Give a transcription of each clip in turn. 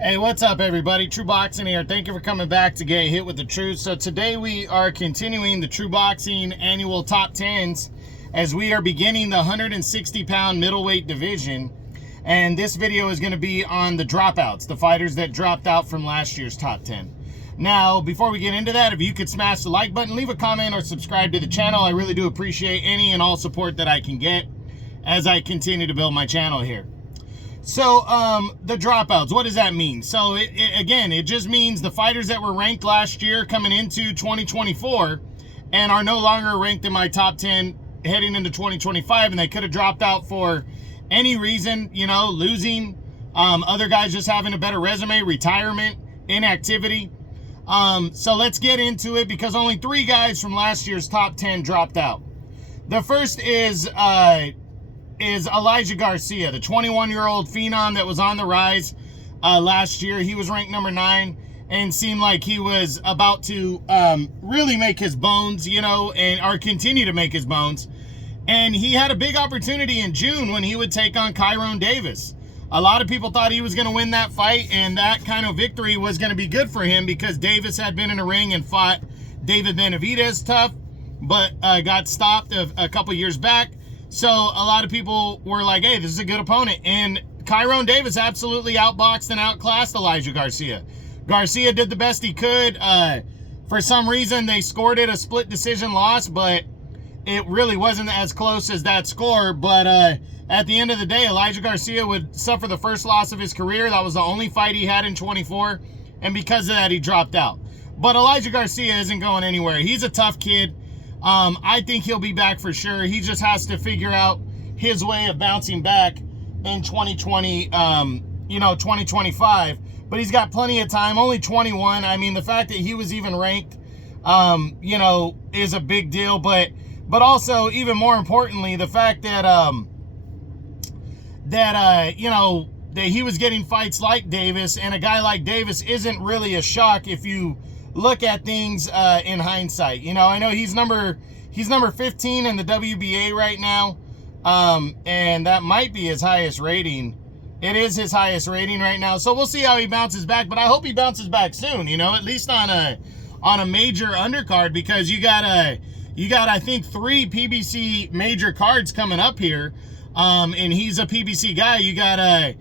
Hey, what's up, everybody? True Boxing here. Thank you for coming back to get hit with the truth. So today we are continuing the True Boxing annual top 10s as we are beginning the 160-pound middleweight division. And this video is going to be on the dropouts, the fighters that dropped out from last year's top 10. Now, before we get into that, if you could smash the like button, leave a comment, or subscribe to the channel. I really do appreciate any and all support that I can get as I continue to build my channel here. So, the dropouts, what does that mean? So, it just means the fighters that were ranked last year coming into 2024 and are no longer ranked in my top 10 heading into 2025, and they could have dropped out for any reason, you know, losing, other guys just having a better resume, retirement, inactivity. So let's get into it because only 3 guys from last year's top 10 dropped out. The first is Elijah Garcia, the 21-year-old phenom that was on the rise last year. He was ranked number 9 and seemed like he was about to really make his bones, you know, or continue to make his bones. And he had a big opportunity in June when he would take on Kyron Davis. A lot of people thought he was going to win that fight, and that kind of victory was going to be good for him because Davis had been in a ring and fought David Benavidez tough, but got stopped a couple years back. So a lot of people were like, hey, this is a good opponent. And Kyron Davis absolutely outboxed and outclassed Elijah Garcia. Garcia did the best he could. For some reason, they scored it a split decision loss, but it really wasn't as close as that score. But at the end of the day, Elijah Garcia would suffer the first loss of his career. That was the only fight he had in 24. And because of that, he dropped out. But Elijah Garcia isn't going anywhere. He's a tough kid. I think he'll be back for sure. He just has to figure out his way of bouncing back in 2020, 2025. But he's got plenty of time, only 21. I mean, the fact that he was even ranked, is a big deal. But also, even more importantly, the fact that, that he was getting fights like Davis, and a guy like Davis isn't really a shock if you look at things in hindsight. You know, I know he's number 15 in the WBA right now, and that might be his highest rating. It is his highest rating right now, so we'll see how he bounces back. But I hope he bounces back soon. You know, at least on a major undercard, because you got I think 3 PBC major cards coming up here, and he's a PBC guy. You got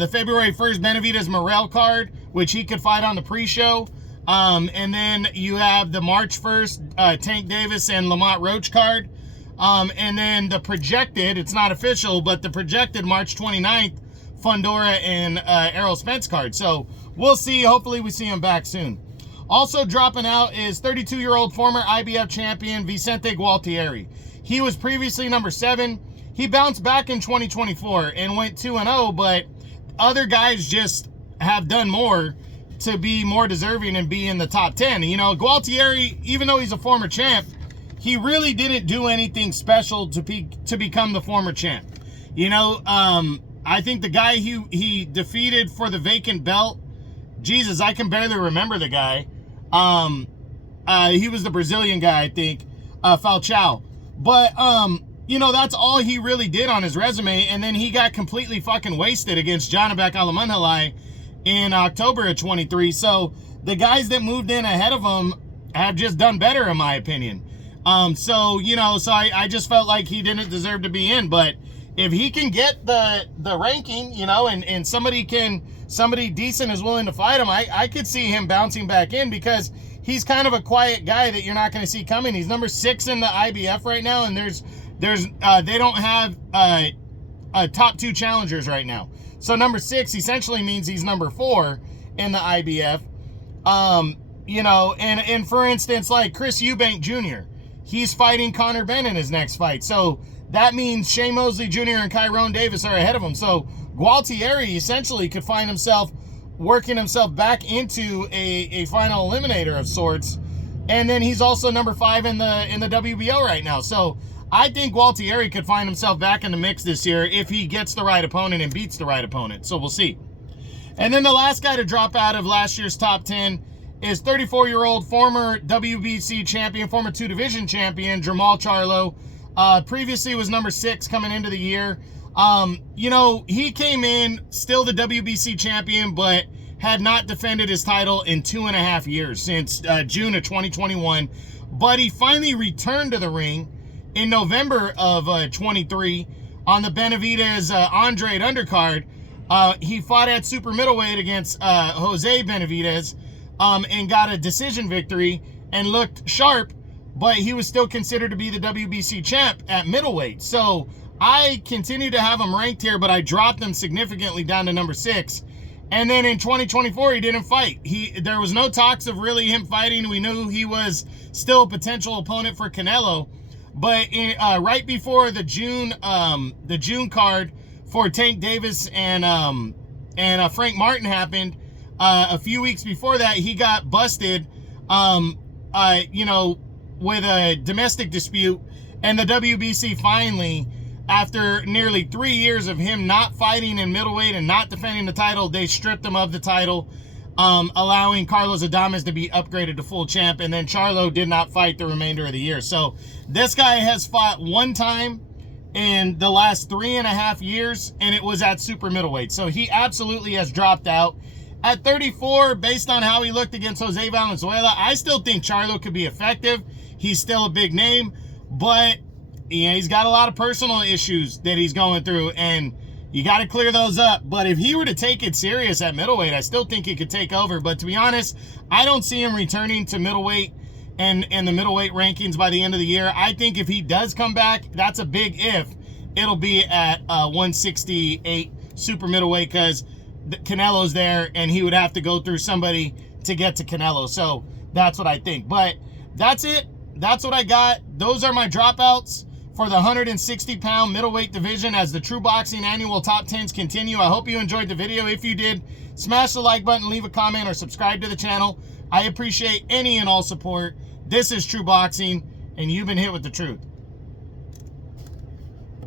the February 1st Benavidez Morel card, which he could fight on the pre-show. And then you have the March 1st Tank Davis and Lamont Roach card. And then the projected, it's not official, but the projected March 29th Fundora and Errol Spence card. So we'll see. Hopefully we see him back soon. Also dropping out is 32-year-old former IBF champion Vicente Gualtieri. He was previously number 7. He bounced back in 2024 and went 2-0, but other guys just have done more to be more deserving and be in the top 10. You know, Gualtieri, even though he's a former champ, he really didn't do anything special to become the former champ. You know, I think the guy he defeated for the vacant belt, Jesus, I can barely remember the guy. He was the Brazilian guy, I think, Falcao. But, that's all he really did on his resume, and then he got completely fucking wasted against Janabek Alamanhalai in October of 23. So the guys that moved in ahead of him have just done better, in my opinion. So I just felt like he didn't deserve to be in. But if he can get the ranking, and somebody decent is willing to fight him, I could see him bouncing back in, because he's kind of a quiet guy that you're not going to see coming. He's number 6 in the IBF right now, and they don't have top 2 challengers right now. So number 6 essentially means he's number 4 in the IBF. And for instance, like Chris Eubank Jr., he's fighting Conor Benn in his next fight. So that means Shane Mosley Jr. and Kyron Davis are ahead of him. So Gualtieri essentially could find himself working himself back into a final eliminator of sorts. And then he's also number 5 in the WBO right now. So I think Gualtieri could find himself back in the mix this year if he gets the right opponent and beats the right opponent. So we'll see. And then the last guy to drop out of last year's top 10 is 34-year-old former WBC champion, former 2 division champion, Jermall Charlo. Previously was number 6 coming into the year. He came in still the WBC champion, but had not defended his title in 2.5 years, since June of 2021. But he finally returned to the ring in November of 23 on the Benavidez Andrade undercard. He fought at super middleweight against Jose Benavidez and got a decision victory and looked sharp, but he was still considered to be the WBC champ at middleweight. So I continue to have him ranked here, but I dropped him significantly down to number 6. And then in 2024, he didn't fight. There was no talks of really him fighting. We knew he was still a potential opponent for Canelo. But right before the June card for Tank Davis and Frank Martin happened, a few weeks before that, he got busted, you know, with a domestic dispute, and the WBC finally, after nearly 3 years of him not fighting in middleweight and not defending the title, they stripped him of the title, allowing Carlos Adames to be upgraded to full champ, and then Charlo did not fight the remainder of the year. So this guy has fought one time in the last 3.5 years, and it was at super middleweight. So he absolutely has dropped out. At 34, based on how he looked against Jose Valenzuela, I still think Charlo could be effective. He's still a big name, but he's got a lot of personal issues that he's going through, and you got to clear those up. But if he were to take it serious at middleweight, I still think he could take over. But to be honest, I don't see him returning to middleweight and the middleweight rankings by the end of the year. I think if he does come back, that's a big if, it'll be at 168 super middleweight, because Canelo's there, and he would have to go through somebody to get to Canelo. So that's what I think. But that's it. That's what I got. Those are my dropouts for the 160-pound middleweight division as the True Boxing annual top 10s continue. I hope you enjoyed the video. If you did, smash the like button, leave a comment, or subscribe to the channel. I appreciate any and all support. This is True Boxing, and you've been hit with the truth.